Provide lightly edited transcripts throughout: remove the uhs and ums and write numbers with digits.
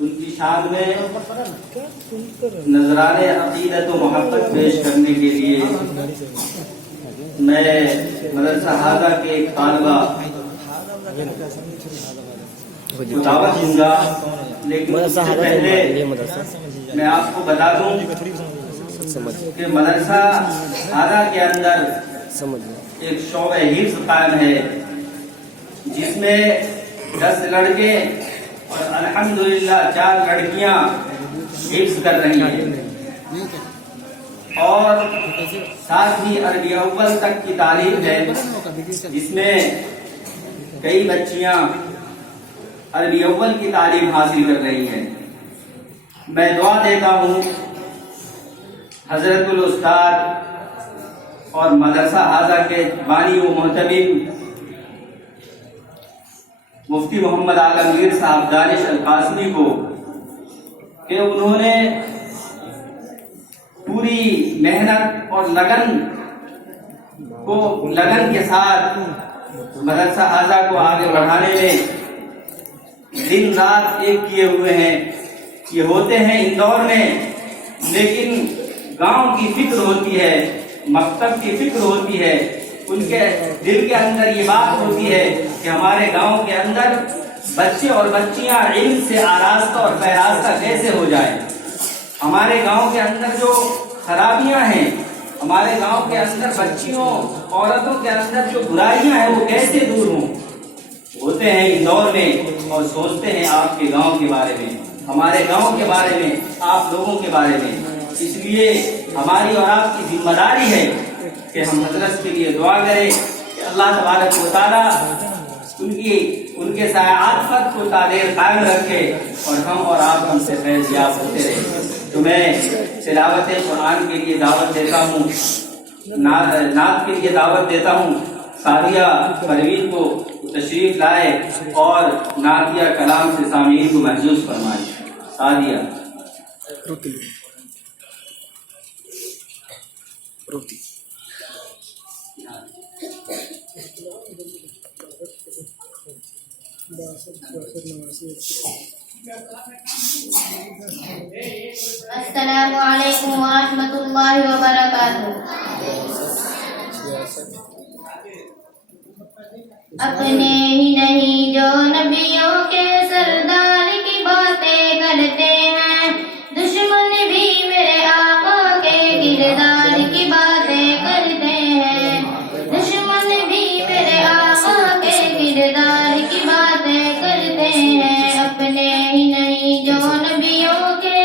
ان کی شان میں نذرانے عقیدت و محبت پیش کرنے کے لیے میں مدرسہ حاضہ کے ایک طالبہ کو دعوت دوں گا، لیکن اس سے پہلے میں آپ کو بتا دوں کہ مدرسہ حاضہ کے اندر ایک شعبہ حفظ قائم ہے جس میں 10 لڑکے اور الحمدللہ 4 لڑکیاں حفظ کر رہی ہیں، اور ساتھ ہی عربی اول تک کی تعلیم ہے جس میں کئی بچیاں عربی اول کی تعلیم حاصل کر رہی ہیں۔ میں دعا دیتا ہوں حضرت الاستاد اور مدرسہ حاضہ کے بانی و محتمم مفتی محمد عالمگیر صاحب دانش القاسمی کو کہ انہوں نے پوری محنت اور لگن کے ساتھ مدرسہ حاضہ کو آگے بڑھانے میں دن رات ایک کیے ہوئے ہیں۔ یہ ہوتے ہیں اندور میں، لیکن گاؤں کی فکر ہوتی ہے، مکتب کی فکر ہوتی ہے، ان کے دل کے اندر یہ بات ہوتی ہے کہ ہمارے گاؤں کے اندر بچے اور بچیاں علم سے آراستہ اور پیراستہ کیسے ہو جائیں، ہمارے گاؤں کے اندر جو خرابیاں ہیں، ہمارے گاؤں کے اندر بچیوں عورتوں کے اندر جو برائیاں ہیں وہ کیسے دور ہوں۔ ہوتے ہیں اندور میں اور سوچتے ہیں آپ کے گاؤں کے بارے میں، ہمارے گاؤں کے بارے میں، آپ لوگوں کے بارے میں۔ اس لیے ہماری اور آپ کی ذمہ داری ہے کہ ہم مدرسے کے لیے دعا کریں کہ اللہ تبارک و تعالیٰ ان کے سعادت کو تعلیم قائم رکھے اور ہم اور آپ ہم سے فیض یاب ہوتے رہے۔ تو میں تلاوت قرآن کے لیے دعوت دیتا ہوں، نعت کے لیے دعوت دیتا ہوں سعدیہ پروین کو تشریف لائے اور نعتیہ کلام سے سامعین کو محظوظ فرمائے۔ سعدیہ السلام علیکم ورحمۃ اللہ وبرکاتہ۔ اپنے ہی نہیں جو نبیوں کے سردار کی باتیں کرتے ہیں، دشمن بھی میرے آقا کے کردار کی باتیں کرتے ہیں، دشمن بھی میرے آقا کے کردار کی باتیں کرتے ہیں۔ اپنے ہی نہیں جو نبیوں کے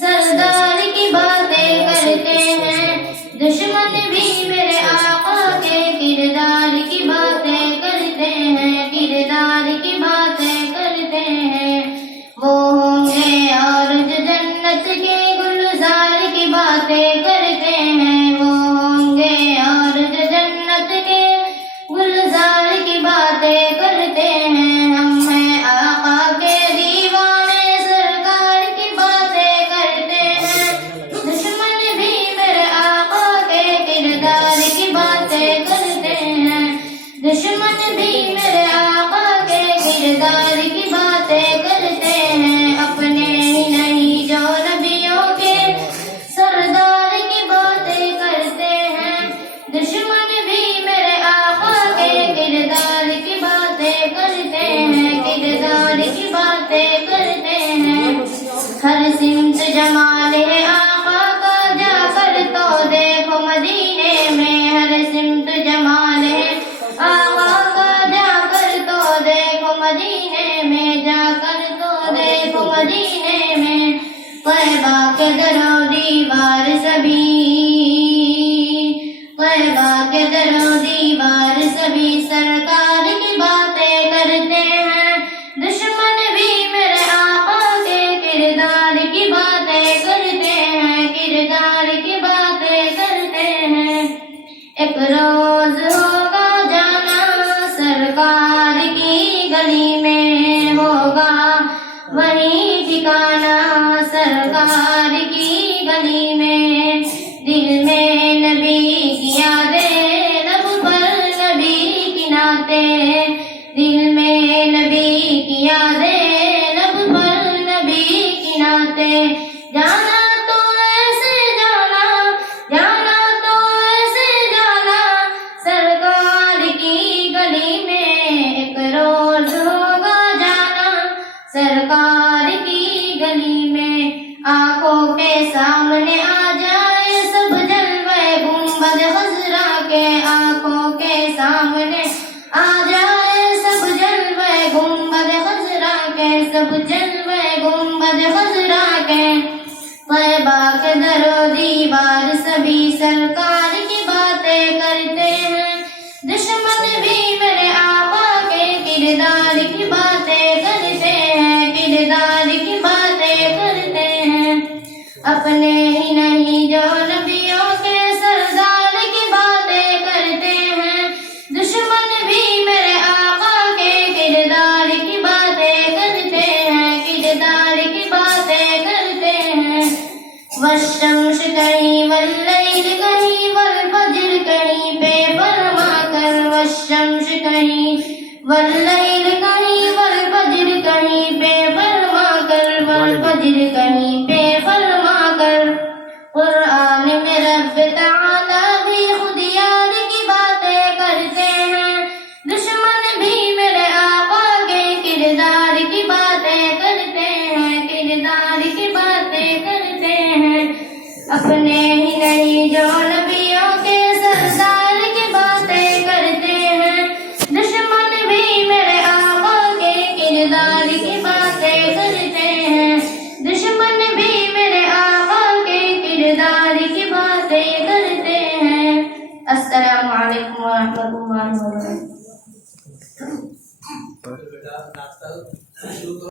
سردار کی باتیں کرتے ہیں، دشمن بھی میرے آقا کے کردار کی باتیں کرتے ہیں، کردار کی باتیں کرتے ہیں۔ وہ ہوں گے اور جو جنت کے گلزار کی باتیں کرتے ہیں، وہ ہوں گے اور جو جنت کے گلزار کی باتیں کرتے ہیں۔ ہم ہیں آقا کے دیوانے، سرکار کی باتیں کرتے ہیں، دشمن بھی میرے آقا کے کردار کی باتیں کرتے ہیں، دشمن بھی میرے آقا کے کردار کی باتیں کرتے ہیں۔ اپنے ہی نہیں جو نبیوں کے سردار کی باتیں کرتے ہیں، دشمن بھی میرے آقا کے کردار کی باتیں کرتے ہیں، کردار کی باتیں کرتے ہیں۔ ہر سمت جمال ہے آقا کا، جا کر تو دیکھو مدینے میں، ہر سمت جمال ہے آقا کا، جا کر تو دیکھو مدینے میں، جا کر تو دیکھو مدینے میں۔ طیبہ کے در و دیوار سبھی، طیبہ کے در و دیوار سبھی سرکار کی باتیں کرتے ہیں، دشمن بھی میرے آقا کے کردار کی باتیں کرتے ہیں، کردار کی باتیں کرتے ہیں۔ ایک روز ہوگا جانا سرکار کی گلی میں، ہوگا وہیں ٹھکانا سرکار کی گلی میں، دل سرکار کی گلی میں آنکھوں کے سامنے آ جائے سب جلوے گنبد خضرا کے، آنکھوں کے سامنے آ جائے سب جلوے گنبد خضرا کے، سب جلوے گنبد خضرا کے، طیبہ کے در و دیوار سبھی سرکار کی باتیں کرتے ہیں، دشمن بھی میرے آقا کے کردار کی باتیں کرتے ہیں، کردار کی باتیں کرتے ہیں، اپنے ہی نہیں جو نبیوں کے سردار کی باتیں کرتے ہیں، دشمن بھی میرے آقا کے کردار کی باتیں کرتے ہیں، کردار کی باتیں کرتے ہیں، والشمس کہیں واللیل کہیں والفجر کہیں پہ فرما کر، والشمس کہیں واللیل کہیں والفجر کہیں پہ فرما کر، والفجر کہیں پہ فرما کر، قرآن میں رب تعالیٰ بھی خود یار کی باتیں کرتے ہیں، دشمن بھی میرے آقا کے کردار کی باتیں کرتے ہیں، کردار کی باتیں کرتے ہیں، اپنے